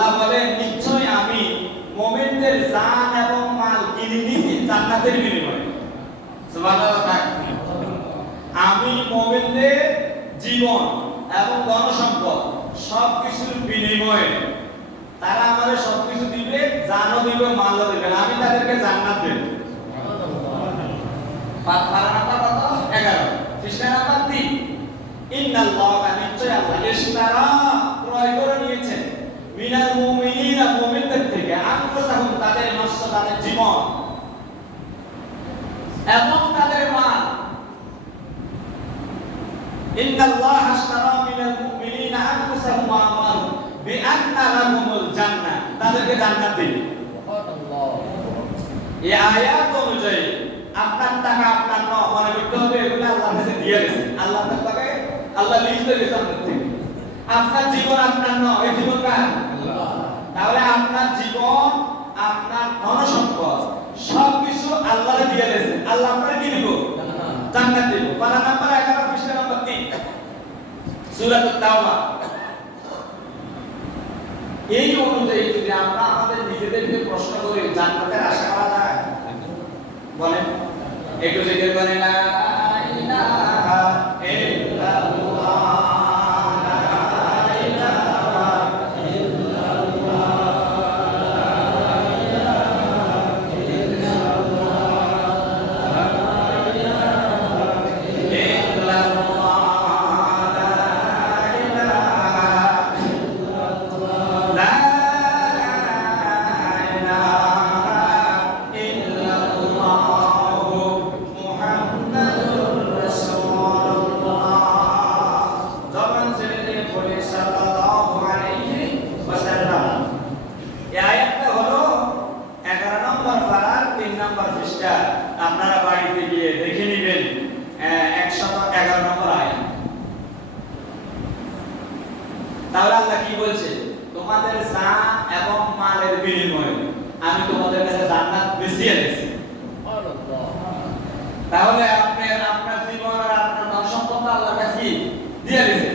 আল্লাহ বলেন নিশ্চয় আমি মুমিনদের জান এবং মাল কিনে নিয়েছি জান্নাতের বিনিময়ে। সুবহানাল্লাহ। আমি মুমিনদের জীবন এবং ধনসম্পদ সবকিছুর বিনিময়ে তারা আমাদের সবকিছু দিবে, জানও দিবে, মালও দিবে, আমি তাদেরকে জান্নাত দেব। পারা নাম্বার কত? 11। পৃষ্ঠা নাম্বার 3। ইন্নাল্লাহা নিশ্চয় আল্লাহ ইশতারা ক্রয় করে নিয়েছেন মিনাল মুমিনিনা মুমিনদের থেকে আনফুসাহুম তাদের নফস তাদের জীবন এবং তাদের মাল। ইন্নাল্লাহা ইশতারা মিনাল মুমিনিনা আনফুসাহুম ওয়া আমওয়ালাহুম বিআন্না লাহুমুল জান্নাহ তাদেরকে জান্নাত দিবে। সুবহানাল্লাহ। এই আয়াত অনুযায়ী আপনার টাকা আপনার মনে করতে হবে এগুলো আল্লাহর কাছে দিয়ে গেছে। আল্লাহ তাআলা আল্লাহ লিখতে গেছে আপনার থেকে। আপনার জীবন আপনার নয়, এই জীবন কার? আল্লাহ। তাহলে আপনার জীবন আপনার ধনসম্পদ সবকিছু আল্লাহরে দিয়ে গেছে। আল্লাহ আপনাকে কি দিব? জান্নাত দিব। পারা নাম্বার 11 পৃষ্ঠা নাম্বার 3 সূরাতুত তাওবা। এই অনুযায়ী যদি আমরা আমাদের নিজেদেরকে প্রশ্ন করি জান্নাতের আশা করা যায়? বলেন একটু জিকির করে না ইলাহা ইল্লাল্লাহ লা ইলাহা ইল্লাল্লাহ লা ইলাহা ইল্লাল্লাহ লা ইলাহা ইল্লাল্লাহ লা ইলাহা ইল্লাল্লাহ লা আপনারা বাড়িতে গিয়ে দেখে নেবেন 111 নম্বর আয়াত। তাহলে আল্লাহ কি বলছে? তোমাদের জান এবং মালের বিনিময়ে আমি তোমাদের কাছে জান্নাত বেশিয়ে দিয়েছি। সুবহানাল্লাহ। তাহলে আপনার জীবন আর আপনার ধন সম্পদ আল্লাহর কাছে দিয়ে দিয়েছে।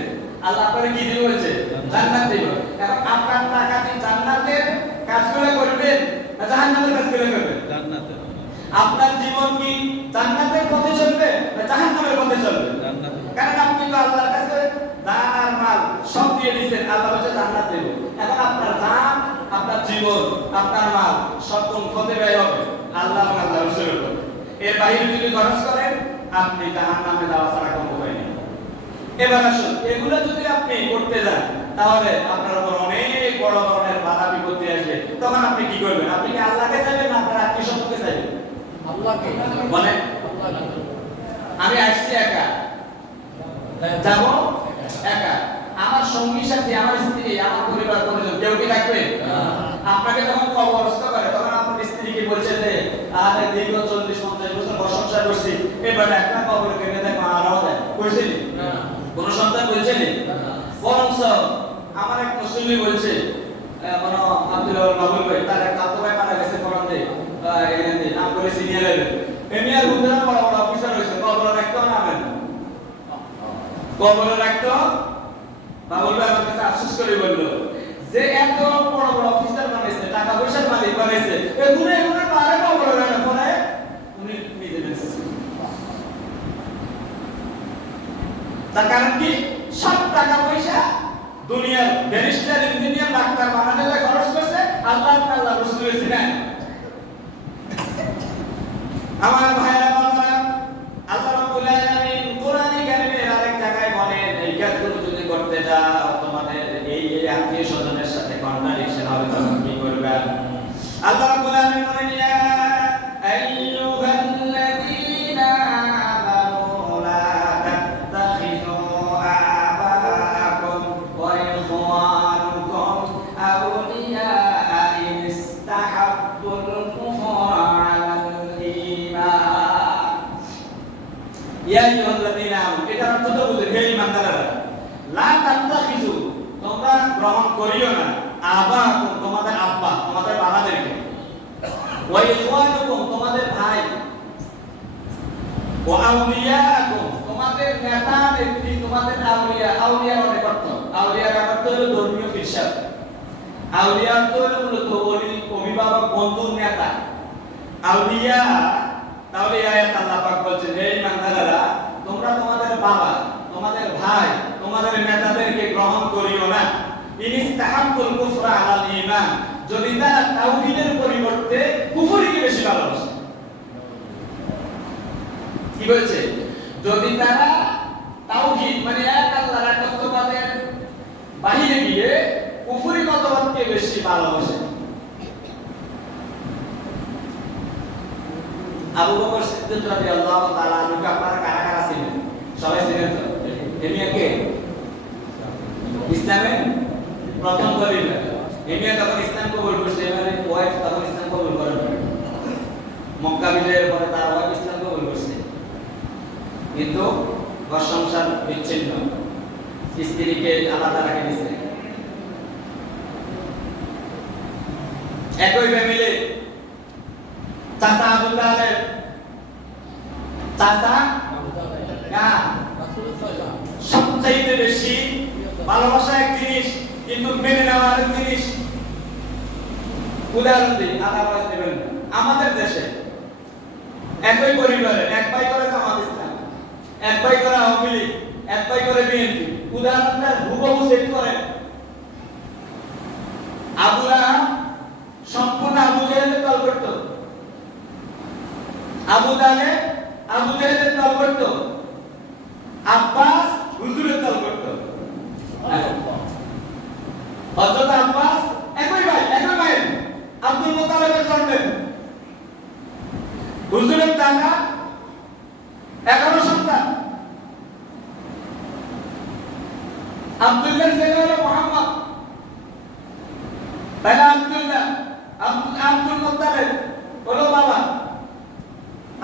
আল্লাহ আপনাকে কি দিবে বলেছে? জান্নাত দিবে। এখন আপনার টাকা দিয়ে জান্নাতের কাজগুলো করবেন না জাহান্নামের কাজগুলো করবেন? জান্নাতের। আপনার জীবন কি জান্নাতের পথে চলবে না জাহান্নামের পথে চলবে? জান্নাতের। কারণ আপনি তো আল্লাহর কাছে জান আর মাল সব দিয়ে দিয়েছেন, আল্লাহ বলেছে জান্নাত দেব। এখন আপনার জান, আপনার জীবন, আপনার মাল সব কোন পথে ব্যয় হবে? আল্লাহ এবং আল্লাহর রাসূলের পথে। এর বাইরে যদি খরচ করেন আপনি জাহান্নামে যাওয়া ছাড়া কোনো উপায় নেই। এবার আসুন এগুলো যদি আপনি করতে যান তাহলে আপনার উপর অনেক বড় ধরনের বাধা বিপত্তি আসবে। তখন আপনি কি করবেন? আপনি কি আল্লাহকে চাইবেন না আপনার আত্মীয় স্বজনকে চাইবেন? আল্লাহকে। বলেন আমি আসছি একা, যাব একা, আমার সঙ্গী সাথী, আমার স্ত্রী, আমার পরিবার পরিজন কেউ কি থাকবে? আপনাকে যখন কবরস্থ করে তখন আপনার স্ত্রী কি বলছে যে আরে দীর্ঘ 40-50 বছর সংসার করছি, এবার একটা কবরে কেটে দেয় মারাও দেয়, কইছেন না? কোন সন্তান বলছেন না? বরঞ্চ আমার এক মুসলিম বলছে মানে আব্দুল বাবুল ভাই তার এক কাতো ভাই মারা গেছে পরান্তে এই নাম করে সিনিয়র লেভেল এমিয়ার হুদরা বড় বড় অফিসার হইছে, কবরে রাখতেও নামেন, কবরে রাখতেও। বাবুল ভাই আমার কাছে আফসোস করে বলল যে এত বড় বড় অফিসার বানাইছে, টাকা পয়সার মালিক বানাইছে, এগুলো পারে কবরে রাখা পরে উনি নিজে বেঁচে। তার কারণ কি? সব টাকা পয়সা দুনিয়ার ব্যারিস্টার, ইঞ্জিনিয়ার, ডাক্তার বানাতে খরচ করছে, আল্লাহ আল্লাহ রাসূলের সিনায়। আমার ভাইরা বাবারা, আল্লাহ রাব্বুল আলামিন কোরআনে কারিমের আরেক জায়গায় বলেন এই কাজগুলো যদি করতে যাও তোমাদের এই আত্মীয় স্বজনের সাথে কন্ট্রাডিকশন হবে, তখন কি করবে? আল্লাহ রাব্বুল আলামিন বলেন ইয়া আইয়ুহাল্লাযীনা আমানু লা তাত্তাখিযু আবাআকুম ওয়া ইখওয়ানুকুম আউলিয়া ইন ইসতাহাব্বুল কুফরা আলাল ঈমান। ইয়া আইয়ুহাল্লাযীনা আমানু, এটার অর্থ তো বুঝেন, হে ঈমানদাররা, লা তাত্তাখিযু তোমরা গ্রহণ করিও না আবাআকুম তোমাদের আব্বা, তোমাদের বাবাদেরকে, ওয়া ইখওয়ানুকুম তোমাদের ভাই, ওয়া আউলিয়াকুম তোমাদের নেতা নেত্রী, তোমাদের আউলিয়া, আউলিয়া মানে কত? আউলিয়া মানে ধর্মীয় ফিরসাদ। আউলিয়া তো মূলত অভিভাবক, বন্ধু, নেতা। আউলিয়া, তাহলে এই আয়াত আল্লাহ পাক বলছেন, হে ইমানদারেরা, তোমরা তোমাদের বাবা, তোমাদের ভাই, তোমাদের নেতাদেরকে গ্রহণ করিও না। ইনিস্তাহাব্বুল কুফরা আলাল ঈমান, যদি তারা তাওহীদের পরিবর্তে কুফরকে বেশি ভালোবাসে। কি বলছে? যদি তারা তাওহীদ মানে এক আল্লাহর একত্ববাদের বাইরে গিয়ে কুফরি মতবাদকে বেশি ভালোবাসে। আবু বকর সিদ্দিক রাদিয়াল্লাহু তাআলা আনহু আপনারা কারা কারা ছিলেন? সবাই ছিলেন তো? এমনি কে ইসলামের প্রথম খলিফা। এমনি যখন ইসলাম কবুল করছে, মানে ওয়াইফ তখন ইসলাম কবুল করেন। মক্কা বিজয়ের পরে তার ওয়াইফ ইসলাম কবুল করছে, কিন্তু ঘর সংসার বিচ্ছিন্ন, স্ত্রীকে আলাদা রেখে দিয়েছে। একই ফ্যামিলি, চাচা আবু তালেব, চাচা সবচাইতে বেশি ভালোবাসা এক জিনিস, কিন্তু মেনে নেওয়া আরেক জিনিস। উদাহরণ দিই, আদারওয়াইজ দেবেন না। আমাদের দেশে একই পরিবারে এক ভাই করে জামাত ইসলাম, এক ভাই করে আওয়ামী লীগ, এক ভাই করে বিএনপি। উদাহরণটা হুবহু সেট করেন। আবু লাহাব সম্পূর্ণ আবু জাহেলের দল করত, আবু তালেব আবু জাহেলের দল করত, আব্বাস হুজুরের দল করত। হযরত আব্বাস একই ভাই, আব্দুল মুত্তালিবের জন্মের। হুজুরের দাদা 11 সন্তান। আব্দুল্লাহর ছেলে হলো মুহাম্মদ, তাহলে আব্দুল্লাহ, আব্দুল মুত্তালিব হলো বাবা,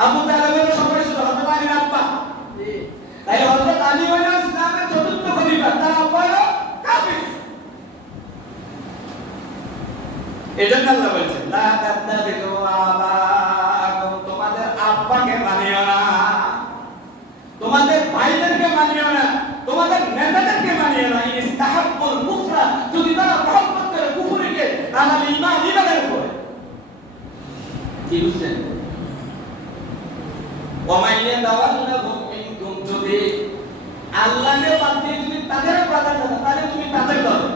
আবু তালেব হলো সবাই ছিল হযরত আলীর আব্বা। তাই হযরত আলী হলো ইসলামের চতুর্থ খলিফা, তার আব্বা হলো কাফির। এজন্য আল্লাহ বলেছেন, লা তাত্তাবিউ আবাকুম, তোমাদের আব্বাকে মানিও না, তোমাদের ভাইদেরকে মানিও না, তোমাদের নেতাদেরকে মানিও না। ইস্তাহাব্বুল কুফরা, যদি তারা মহব্বত করে কুফরকে আলাল ঈমান, ঈমানের উপরে। কি বুঝছেন? ওয়া মান ইয়াতাওয়াল্লাহুম মিনকুম, যদি আল্লাহকে বাদ দিয়ে যদি তাদের প্রাধান্য দাও, তাহলে তুমি তাদের দলে।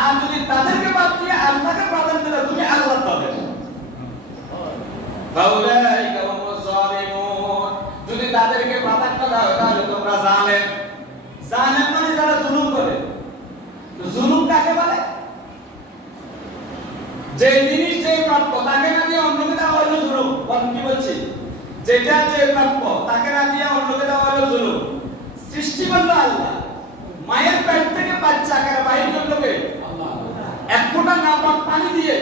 আর যদি তাদেরকে বাদ দিয়ে আল্লাহকে প্রাধান্য দাও, তুমি আল্লাহর দলে। ফাউলাইকা হুমুজ জালিমুন, যদি তাদেরকে প্রাধান্য দাও তাহলে তোমরা জালেম। জালেম মানে যারা জুলুম করে। তো জুলুম কাকে বলে? যে জিনিস যে প্রাপ্য তাকে না দিয়ে অন্যকে দেওয়া হলো জুলুম। কি বলছি? যেটা যে প্রাপ্য তাকে না দিয়ে অন্যকে দেওয়া হলো জুলুম। সৃষ্টি করলো আল্লাহ, মায়ের পেট থেকে বাচ্চা আকারে বাইর করলো কে? আল্লাহ। এক ফোঁটা নাপাক পানি দিয়ে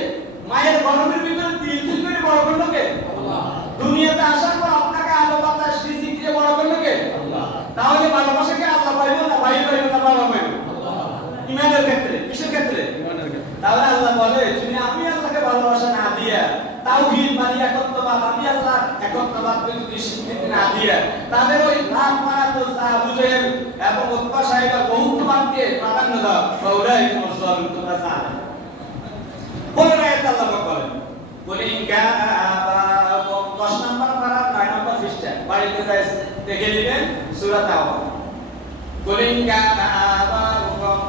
মায়ের গর্ভের ভিতরে তিল করে বড় করলো কে? আল্লাহ। দুনিয়াতে আসার পর আপনাকে আলো বাতাস রিজিক দিয়ে বড় করলো কে? আল্লাহ। তাহলে ভালোবাসাকে আল্লাহ পাইবো না ভাই পাইবো না বাবা পাইবো? আল্লাহ। ঈমানের ক্ষেত্রে, কিসের ক্ষেত্রে? ঈমানের ক্ষেত্রে। তাহলে আল্লাহ বলে, তুমি আমি আল্লাহকে ভালোবাসা না দিয়া, তাওহীদ মানে একত্ববাদ, আমি আল্লাহর একত্ববাদকে যদি স্বীকৃতি না দিয়া, তাদের ওই লাখ মারাত আবু জাহেল এবং উতবা সাহেবের বহুত্ববাদকে প্রাধান্য দাও, ফাউলাইকা হুমুজ জালিমুন, তোমরা জালেম। পরের আয়াতে আল্লাহ বলেন, বলে ইন কানা আবাকুম, 10 নম্বর পারা 9 নম্বর পৃষ্ঠা, বাড়িতে যাই দেখে নেবেন সূরা তাওবা। বলে ইন কানা আবাকুম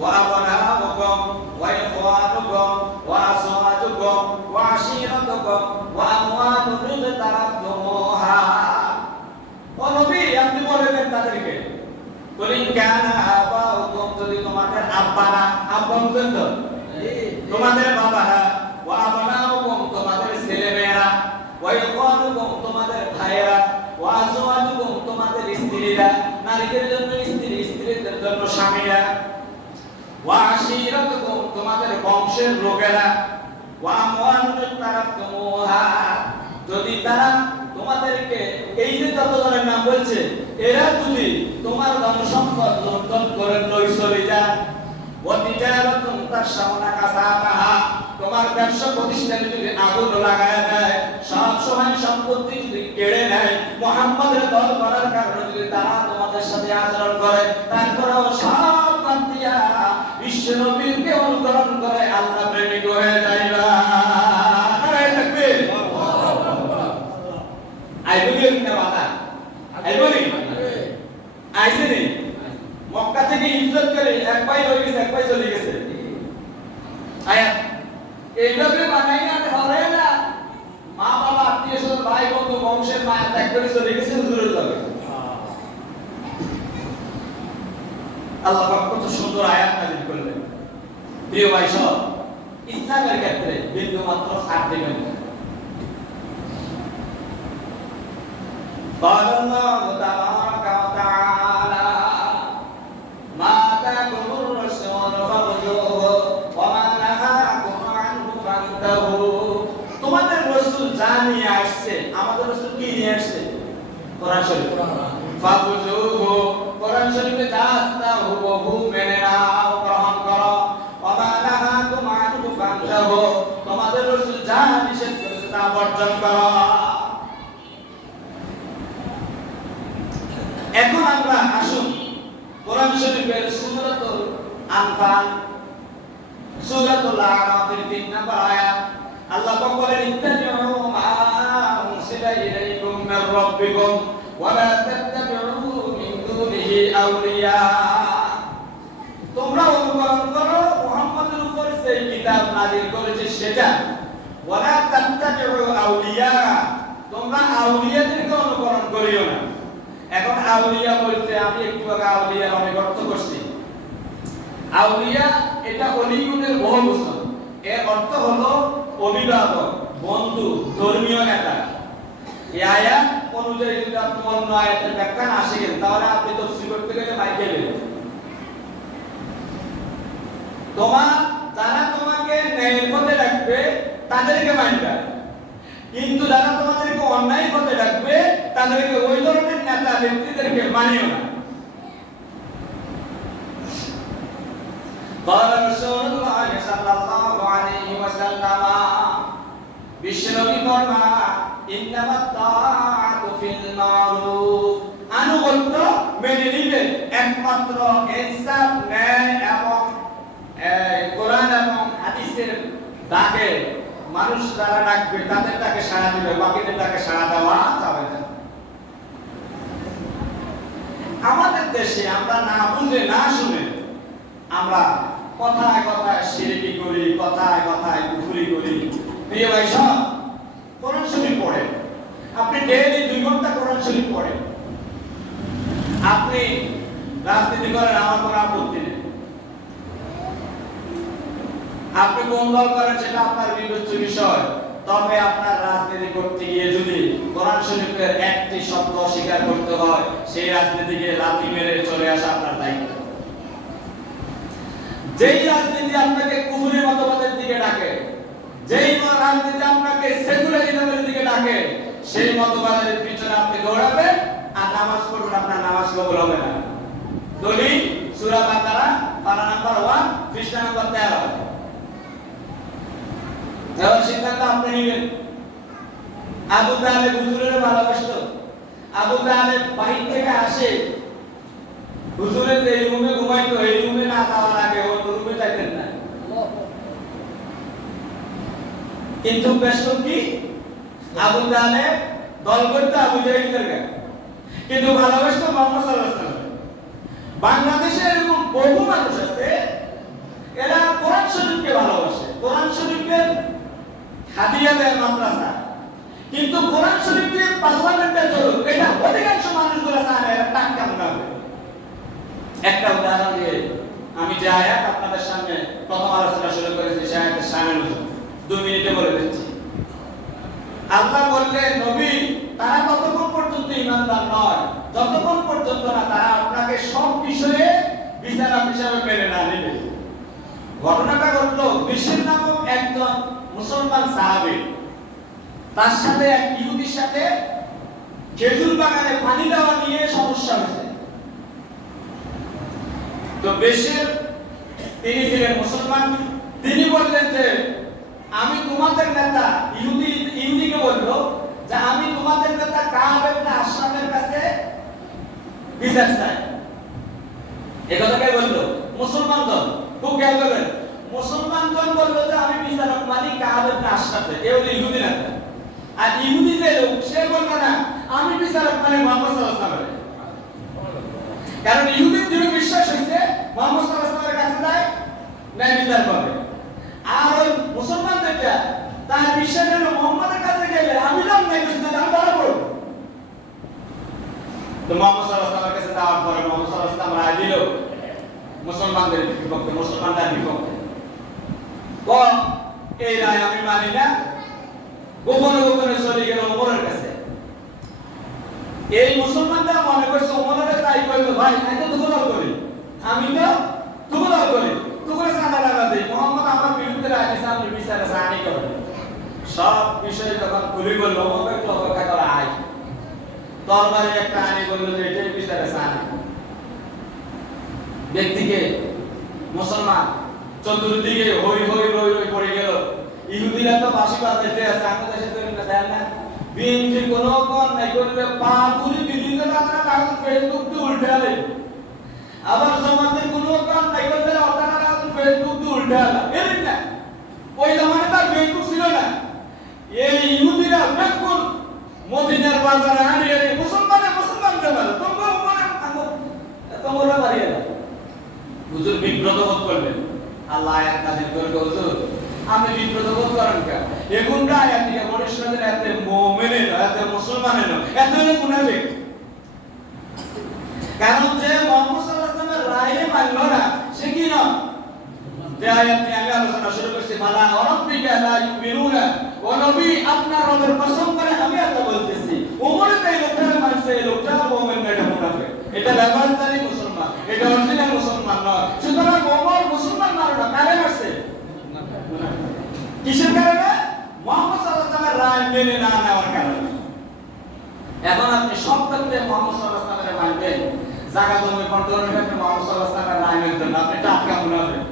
ওয়া আবনাউকুম ওয়া ইখওয়ানুকুম ওয়া আযওয়াজুকুম ওয়া আশীরাতুকুম ওয়া আমওয়ালুন ইকতারাফতুমুহা। ও নবী, আপনি বলে দেন তাদেরকে, বলে ইন কানা আবাকুম, যদি তোমাদের আব্বারা, আব্বা বুঝেন তো, তোমাদের বাবারা, ওয়া আবনাউকুম, তোমাদের ছেলেমেয়েরা, ওয়া ইখওয়ানুকুম, তোমাদের ভাইয়েরা, ওয়া আযওয়াজুকুম, তোমাদের স্ত্রীরা, নারীদের জন্য স্ত্রী, স্ত্রীদের জন্য স্বামীরা, ওয়া আশীরাতুকুম, তোমাদের বংশের লোকেরা, ওয়া আমওয়ালুন ইকতারাফতুমুহা, যদি তারা তোমাদেরকে, এই যে যতজনের নাম বলছে, এরা যদি তোমার ধন সম্পদ লুণ্ঠন করে লই চলে যায়, ওয়া তিজারাতুন তাশাউনা কাসাবাহা, তোমার ব্যবসা প্রতিষ্ঠানে যদি আগুন লাগায় দেয়, সব সময় সম্পত্তি যদি কেড়ে নেয়, মুহাম্মাদের দল করার কারণে যদি তারা তোমাদের সাথে আচরণ করে, তারপরেও সব বাদ দিয়া বিশ্ব নবীকে অনুসরণ করে আল্লাহ প্রেমিক হয়ে যাইবা। নারায়ে তাকবীর। আইবুলি না বাবা আইবুলি আইছে নি মক্কা থেকে হিজরত করে এক ভাই হয়ে গেছে, এক ভাই চলে গেছে। আয়াত এইভাবে বানাই না হরে না, মা বাবা আত্মীয় স্বজন ভাই বন্ধু বংশের মায়া ত্যাগ করে চলে গেছে হুজুরের লগে। আল্লাহ পাক কত সুন্দর আয়াত নাযিল করলেন। প্রিয় ভাই সব, ইসলামের ক্ষেত্রে বিন্দু মাত্র ছাড় দিবেন না। قال الله تبارك وتعالى ما آتاكم الرسول فخذوه وما نهاكم عنه فانتهوا। তোমাদের রাসূল যা নিয়ে আসছে, আমাদের রাসূল কি নিয়ে আসছে? কোরআন শরীফ। ফাখুযুহু, কোরআন শরীফে যা আছে হুবহু মেনে নাও, গ্রহণ করো। ওয়া নাহাকুম আনহু ফান্তাহু, তোমাদের রাসূল যা নিষেধ করেছে তা বর্জন করো। এখন আমরা আসুন কোরআন শরীফের সূরাতুল আনফাল, সূরাতুল আরাফের 3 নম্বর আয়াত। আল্লাহ পাক বলেন ইত্তাবিউ মা উনসিলা ইলাইকুম মির রাব্বিকুম ওয়া লা তাত্তাবিউ মিন দুনিহি আউলিয়া। তোমরা অনুসরণ করো মুহাম্মদের উপর যে কিতাব নাযিল করেছে সেটা। ওয়া লা তাত্তাবিউ আউলিয়া, তোমরা আউলিয়াদেরকে অনুসরণ করিও না। এখন আউলিয়া বলতে আমি একটু আগে আউলিয়ার অনেক অর্থ করছি। আউলিয়া এটা অলিগুণের বহুবচন। এর অর্থ হলো অভিভাবক, বন্ধু, ধর্মীয় নেতা। এই আয়াত অনুযায়ী যদি আপনি অন্য আয়াতের ব্যাখ্যা না শিখেন তাহলে আপনি তাফসীর করতে গেলে মাইকে দেবেন। যারা তোমাকে ন্যায়ের পথে ডাকবে তাদেরকে মানবে, কিন্তু যারা তোমাদেরকে অন্যায় পথে ডাকবে তাদেরকে ওই ধরনের নেতা ব্যক্তিদেরকে মানিও না। قال رسول الله صلى الله عليه وسلم, বিশ্বনবী ফরমান ইন্নামাত তাআতু ফিল মারুফ, আনুগত্য মেনে নিবে একমাত্র ইনসাফ, ন্যায় এবং কোরআন এবং হাদিসের ডাকে মানুষ যারা ডাকবে তাদের ডাকে সাড়া দিবে, বাকিদের ডাকে সাড়া দেওয়া যাবে না। আমাদের দেশে আমরা না বুঝে না শুনে আমরা কথায় কথায় শিরকি করি, কথায় কথায় কুফরি করি। প্রিয় ভাই সব, কোরআন শরীফ পড়েন। আপনি ডেইলি 2 ঘন্টা কোরআন শরীফ পড়েন। আপনি রাজনীতি করেন, আমার কোনো আপত্তি নেই। আপনি কোন দল করেন সেটা আপনার বিবেচ্য বিষয়। তবে আপনার রাজনীতি করতে গিয়ে যদি কোরআন শরীফের একটি শব্দ অস্বীকার করতে হয়, সেই রাজনীতিকে লাথি মেরে চলে আসা আপনার দায়িত্ব। যেই রাজনীতি আপনাকে কুফরি মতবাদের দিকে ডাকে, যেই রাজনীতি আপনাকে সেকুলারিজমের দিকে ডাকে, সেই মতবাদের পিছনে আপনি দৌড়াবেন আর নামাজ পড়বেন, আপনার নামাজ কবুল হবে না। দলিল সূরা বাকারা পারা নাম্বার 1 পৃষ্ঠা নাম্বার 13। এবার সিদ্ধান্ত আপনি নেবেন। আবু তালেব হুজুরের ভালোবাসতো। আবু তালেব বাহির থেকে আসে, হুজুরের যে রুমে ঘুমাইতো এই রুমে না যাওয়ার আগে ওর রুমে যাইতেন না। কিন্তু বেশ কি আবু তালেব দল করতে আবু জাহেলের গায়ে, কিন্তু ভালোবাসতো মুহাম্মদ সাল্লাল্লাহু আলাইহি ওয়াসাল্লাম। বাংলাদেশে এরকম বহু মানুষ আছে এরা কোরআন শরীফকে ভালোবাসে, কোরআন শরীফের হাদিয়া দেয় মাদ্রাসা, কিন্তু কোরআন শরীফকে পার্লামেন্টে চলুক এটা অধিকাংশ মানুষগুলো চায় না, এরা টাকা মুনাফে। একটা উদাহরণ দিয়ে আমি যে আয়াত আপনাদের সামনে প্রথম আলোচনা শুরু করেছি সেই আয়াতের সামনে 2 মিনিটে বলে দিচ্ছি। আল্লাহ বললেন, নবী তারা ততক্ষণ পর্যন্ত ঈমানদার নয় যতক্ষণ পর্যন্ত না তারা আপনাকে সব বিষয়ে বিচারক হিসেবে মেনে না নেবে। ঘটনাটা ঘটলো, বিশর নামক একজন মুসলমান সাহাবী, তার সাথে এক ইহুদির সাথে খেজুর বাগানে পানি দেওয়া নিয়ে সমস্যা হয়েছে। তো বিশর তিনি ছিলেন মুসলমান, তিনি বললেন যে আমি তোমাদের নেতা, ইহুদিকে বললো যে আমি তোমাদের নেতা কাব ইবনে আশরাফের কাছে বিচার চাই। এই কথাটাই বললো মুসলমান দল, খুব খুব খেয়াল করবেন, মুসলমানগণ বললো যে আমি বিচারক মানি কাব ইবনে আশরাফে, এ হলো ইহুদি না। আর ইহুদি যে লোক সে বললো না আমি বিচারক মানি মুহাম্মদ সাল্লাল্লাহু আলাইহি ওয়াসাল্লামের। কারণ ইহুদির দৃঢ় বিশ্বাস হইছে মুহাম্মদ সাল্লাল্লাহু আলাইহি ওয়াসাল্লামের কাছে যায় ন্যায় বিচার পাবে। আর ওই মুসলমান যেটা তার বিশ্বাস হলো মুহাম্মদের কাছে গেলে আমি যখন ন্যায় বিচার আমি ধরা পড়ব। তো মুহাম্মদ সাল্লাল্লাহু আলাইহি ওয়াসাল্লামের কাছে যাওয়ার পরে মুহাম্মদ সাল্লাল্লাহু আলাইহি ওয়াসাল্লাম রায় দিল মুসলমানদের বিপক্ষে, মুসলমানদের বিপক্ষে। তো এই রায় আমি মানি না, গোপনে গোপনে চলে গেল ওমরের কাছে। এই মুসলমানরা মনে করছে ওমরের তাই কইলো ভাই আমি তো দুর্বল করি, আমি তো দুর্বল করি, তোকে সাদা লাগা দেই, মুহাম্মদ আমার বিরুদ্ধে রায় দিয়েছে, আমি বিচারে সানি করি। সব বিষয় যখন খুলে বলল ওমর একটু অপেক্ষা করা আয়, তরবারি একটা আনি বলল যে এটাই বিচারে সানি। ব্যক্তিকে মুসলমান চতুর্দিকে হই হই রই রই পড়ে গেল। ইহুদিরা তো বাসি বাজাইতে আছে, আমাদের দেশে তো এটা দেয় না। বিএনপি কোনো কোন নাই করবে পাপুরি বিভিন্ন টাকা কাগজ ফেসবুক তো উল্টে আলে, আবার সমাজের কোনো কোন নাই করবে অটাকা কাগজ ফেসবুক তো উল্টে আলা। এর না ওই জামানে তার ফেসবুক ছিল না। এই ইহুদিরা বেকুল মদিনার বাজারে আনিয়ে মুসলমানদের বলে তোমরা বাড়িয়ে দাও। হুজুর বিব্রত বোধ করলেন, আল্লাহ আয়াত নাযিল করে হুজুর আমি বিব্রত বোধ করেন কেন? এগুনটা আয়াত থেকে মনুষ্যদের এত মুমিনের এত মুসলমানের এত মুনাফিক। কারণ যে মুহাম্মদ সাল্লাল্লাহু আলাইহি ওয়াসাল্লামের রায়ে মানল না সে কি না? যে আয়াত নিয়ে আমি আলোচনা শুরু করছি, ফালা রাব্বিকা লা ইউমিনুনা, ও নবী আপনার রবের কসম করে আমি আল্লাহ বলতেছি ওমর এই লোকটা মানছে, এই লোকটা মুমিন না, এটা মুনাফিক, এটা ব্যবহারকারী মুসলমান, এটা অরিজিনাল মুসলমান নয়। সুতরাং ওমর মুসলমান মানো না, কারে মারছে? কিসের কারণে? মুহাম্মদ সাল্লাল্লাহু আলাইহি ওয়াসাল্লামের রায় মেনে না নেওয়ার কারণে। এখন আপনি সব ক্ষেত্রে মুহাম্মদ সাল্লাল্লাহু আলাইহি ওয়াসাল্লামের মানবেন, জায়গা জমি বন্টনের ক্ষেত্রে মুহাম্মদ সাল্লাল্লাহু আলাইহি ওয়াসাল্লামের রায় মানবেন না, আপনি টাটকা মুনাফিক।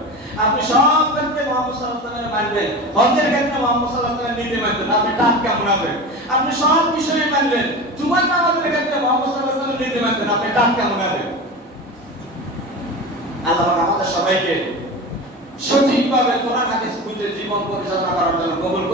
আপনি সব ক্ষেত্রে মুহাম্মদ সাল্লাল্লাহু আলাইহি ওয়াসাল্লামের মানবেন, হজের ক্ষেত্রে মুহাম্মদ সাল্লাল্লাহু আলাইহি ওয়াসাল্লামের নীতি মানবেন, আপনি টাটকা মুনাফিক। আপনি সব বিষয়ে মানলেন, জুমার নামাজের ক্ষেত্রে মুহাম্মদ সাল্লাল্লাহু আলাইহি ওয়াসাল্লামের নীতি মানবেন, আপনি টাটকা মুনাফিক। আল্লাহ আমাদের সবাইকে সঠিকভাবে কোরআন হাদিস বুঝে জীবন পরিচালনা করার জন্য কবুল